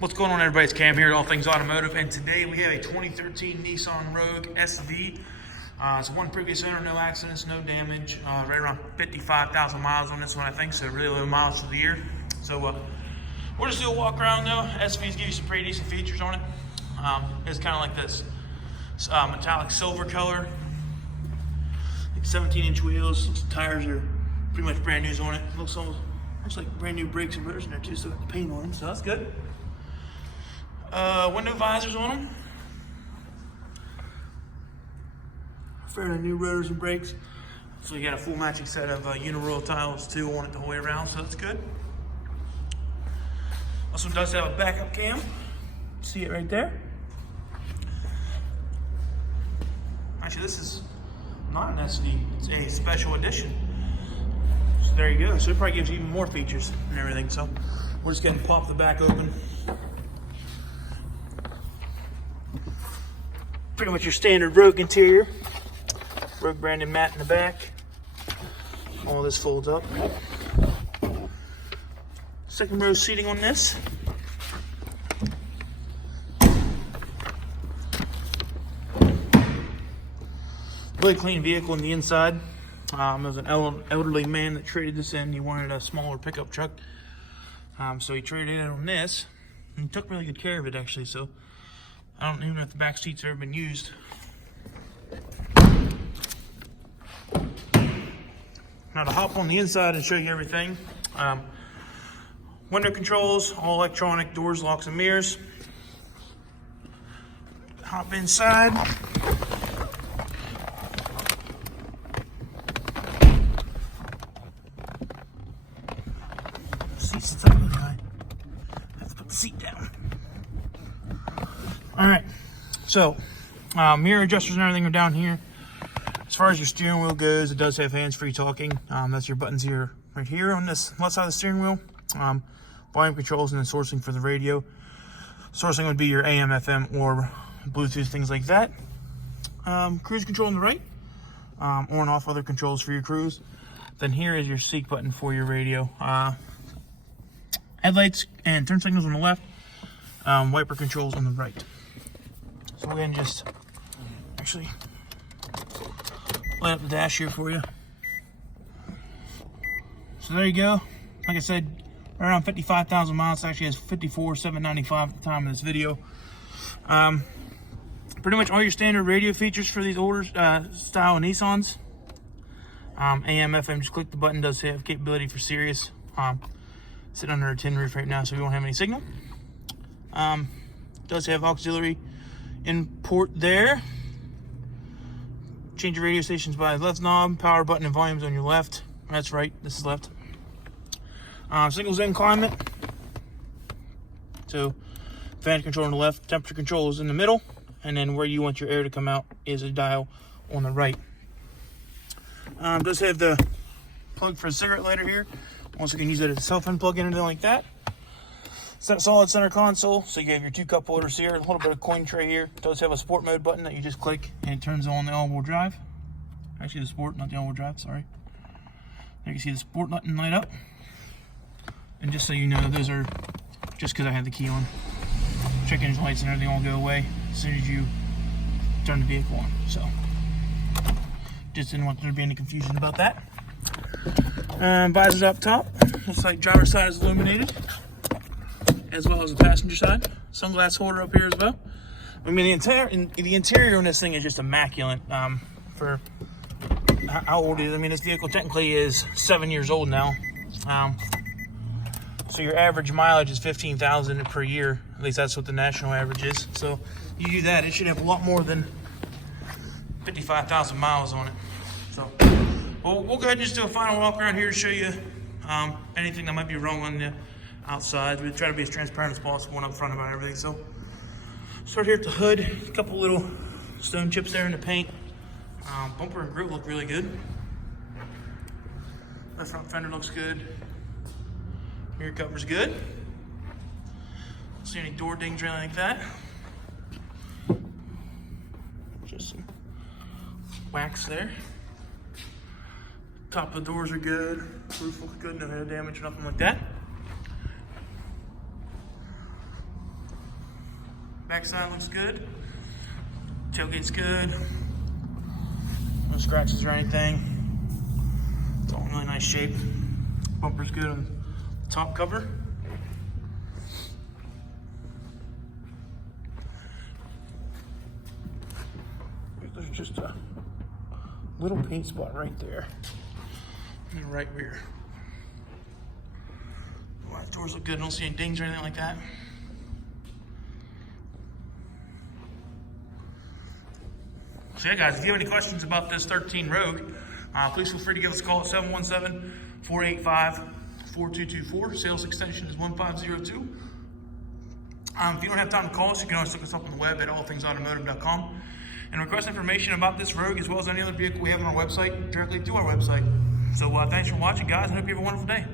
What's going on, everybody? It's Cam here at All Things Automotive, and today we have a 2013 Nissan Rogue SV. It's one previous owner, no accidents, no damage, right around 55,000 miles on this one, I think, so really low miles for the year. So we'll just do a walk around though. SVs give you some pretty decent features on it. It's kind of like this metallic silver color, like 17-inch wheels. Looks the tires are pretty much brand new on it. Looks like brand new brakes and rotors in there too, so got the paint on them, so that's good. Window visors on them. Fairly new rotors and brakes. So you got a full matching set of uniroyal tiles too on it the whole way around, so that's good. This one does have a backup cam. See it right there. Actually, this is not an SD, it's a special edition. So there you go. So it probably gives you even more features and everything. So we're just gonna pop the back open. Pretty much your standard Rogue interior. Rogue branded mat in the back. All this folds up. Second row seating on this. Really clean vehicle on the inside. There was an elderly man that traded this in. He wanted a smaller pickup truck. So he traded it on this. And he took really good care of it, actually. So I don't even know if the back seat's ever been used. Now to hop on the inside and show you everything. Window controls, all electronic, doors, locks, and mirrors. Hop inside. Seat sits up really high. I have to put the seat down. Alright, so mirror adjusters and everything are down here. As far as your steering wheel goes, it does have hands-free talking. That's your buttons here, right here on this left side of the steering wheel. Volume controls and then sourcing for the radio. Sourcing would be your AM, FM, or Bluetooth, things like that. Cruise control on the right. On and off other controls for your cruise. Then here is your seek button for your radio. Headlights and turn signals on the left. Wiper controls on the right. So we're going to just actually light up the dash here for you. So there you go. Like I said, right around 55,000 miles. It actually has 54,795 at the time of this video. Pretty much all your standard radio features for these older style Nissans. AM, FM, just click the button. Does have capability for Sirius. Sitting under a tin roof right now, so we won't have any signal. Does have auxiliary input there. Change your radio stations by the left knob. Power button and volumes on your left. That's right, this is left. Single zone climate. So fan control on the left, temperature control is in the middle, and then where you want your air to come out is a dial on the right. Does have the plug for a cigarette lighter here. Also can use it as a cell phone plug in or anything like that. Solid center console, so you have your 2 cup holders here, a little bit of coin tray here. It does have a sport mode button that you just click and it turns on the all-wheel drive. Actually the sport, not the all-wheel drive, sorry. There you can see the sport button light up. And just so you know, those are just because I have the key on. Check engine lights and everything will go away as soon as you turn the vehicle on. So, just didn't want there to be any confusion about that. Visors up top. Looks like driver's side is illuminated, as well as the passenger side. Sunglass holder up here as well. I mean, the interior on this thing is just immaculate. For how old it is. I mean, this vehicle technically is 7 years old now. So your average mileage is 15,000 per year. At least that's what the national average is. So you do that, it should have a lot more than 55,000 miles on it. So we'll go ahead and just do a final walk around here to show you anything that might be wrong on the outside. We try to be as transparent as possible and up front about everything. So start here at the hood. A couple little stone chips there in the paint. Bumper and grill look really good. The front fender looks good. Rear cover's good. Don't see any door dings or anything like that. Just some wax there. Top of the doors are good. Roof looks good, no hair damage or nothing like that. Backside looks good. Tailgate's good. No scratches or anything. It's all in really nice shape. Bumper's good on the top cover. There's just a little paint spot right there in the right rear. Right, doors look good. I don't see any dings or anything like that. So yeah, guys, if you have any questions about this 13 Rogue, please feel free to give us a call at 717-485-4224. Sales extension is 1502. If you don't have time to call us, you can always look us up on the web at allthingsautomotive.com and request information about this Rogue as well as any other vehicle we have on our website directly through our website. So thanks for watching, guys, and hope you have a wonderful day.